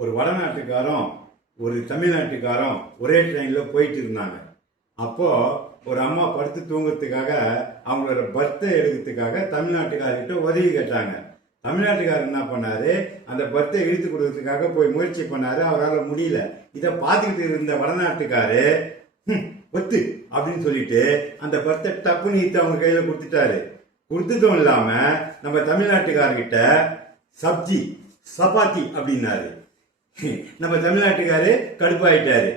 ஒரு வடநாட்டுக்காரும் ஒரு தமிழ்நாட்டுக்காரும் ஒரே ட்ரெயின்ல போயிட்டு இருந்தாங்க. அப்போ ஒரு அம்மா படுத்து தூங்குறதுக்காக அவங்களோட பர்த்தை எடுக்கிறதுக்காக தமிழ்நாட்டுக்காரர்கிட்ட உதவி கேட்டாங்க. தமிழ்நாட்டுக்காரர் என்ன பண்ணாரு, அந்த பர்த்தை இழுத்து கொடுக்கறதுக்காக போய் முயற்சி பண்ணாரு. அவரால் முடியல. இதை பார்த்துக்கிட்டு இருந்த வடநாட்டுக்காரு ஒத்து அப்படின்னு சொல்லிட்டு அந்த பர்த்தை டப்புன்னு இழுத்து அவங்க கையில கொடுத்துட்டாரு. கொடுத்ததும் இல்லாம நம்ம தமிழ்நாட்டுக்காரர்கிட்ட சப்ஜி சப்பாத்தி அப்படின்னாரு. நம்ம தமிழ்நாட்டுக்காரு கடுப்பாயிட்டாரு.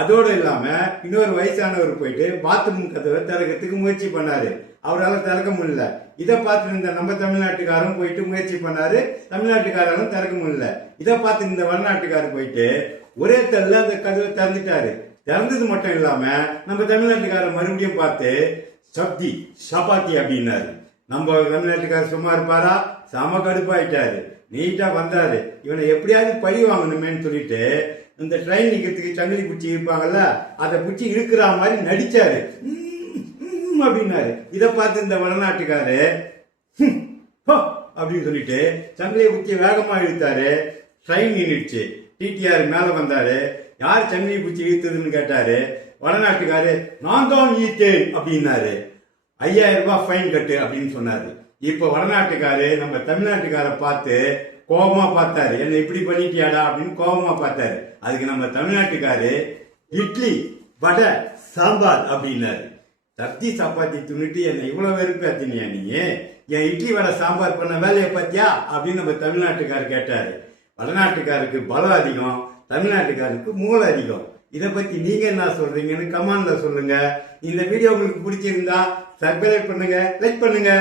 அதோடு இல்லாம இன்னொரு வயசானவர் போயிட்டு பாத்ரூம் கதவை திறக்கிறதுக்கு முயற்சி பண்ணாரு. அவரால் திறக்க முடியல. இதை பார்த்து இருந்த நம்ம தமிழ்நாட்டுக்காரும் போயிட்டு முயற்சி பண்ணாரு. தமிழ்நாட்டுக்காராலும் திறக்க முடியல. இதை பார்த்து இந்த வடநாட்டுக்காரர் போயிட்டு ஒரே தள்ள அந்த கதவை திறந்துட்டாரு. திறந்தது மட்டும் இல்லாம நம்ம தமிழ்நாட்டுக்காரர் மறுபடியும் பார்த்து சப்ஜி சப்பாத்தி அப்படின்னாரு. நம்ம தமிழ்நாட்டுக்காரர் சும்மா இருப்பாரா? செம கடுப்பாயிட்டாரு. நீட்டா வந்தாரு. இவனை எப்படியாவது பழி வாங்கணுமேன்னு சொல்லிட்டு இந்த ட்ரெயின் நிக்கிறதுக்கு சங்கிலி பிடிச்சி இருப்பாங்கல்ல, அதை பிடிச்சி இழுக்கிற மாதிரி நடிச்சாரு. அப்படின்னாரு. இதை பார்த்து இந்த வடநாட்டுக்காரு அப்படின்னு சொல்லிட்டு சங்கிலியை பிடிச்சி வேகமா இழுத்தாரு. ட்ரெயின் நின்றுச்சு. டிடிஆர் மேல வந்தாரு. யார் சங்கிலியை பிடிச்சி இழுத்ததுன்னு கேட்டாரு. வடநாட்டுக்காரு நான் தான் இழுத்தேன் அப்படின்னாரு. 5000 ரூபாய் ஃபைன் கட்டு அப்படின்னு சொன்னாரு. இப்ப வடநாட்டுக்காரு நம்ம தமிழ்நாட்டுக்கார பார்த்து கோபமா பார்த்தாரு. என்ன இப்படி பண்ணிட்டியாடா அப்படின்னு கோபமா பார்த்தாரு. அதுக்கு நம்ம தமிழ்நாட்டுக்காரு இட்லி வடை சாம்பார் அப்படின்னாரு. சப்ஜி சப்பாத்தி துணிட்டு என்ன இவ்வளவு வெறுப்பாத்தினியா நீ? என் இட்லி வடை சாம்பார் பண்ண வேலையை பார்த்தியா அப்படின்னு நம்ம தமிழ்நாட்டுக்காரர் கேட்டாரு. வடநாட்டுக்காருக்கு பலம் அதிகம், தமிழ்நாட்டுக்காருக்கு மூளை அதிகம். இதை பத்தி நீங்க என்ன சொல்றீங்கன்னு கமெண்ட்ல சொல்லுங்க. இந்த வீடியோ உங்களுக்கு பிடிச்சிருந்தா சப்ஸ்கிரைப் பண்ணுங்க, லைக் பண்ணுங்க.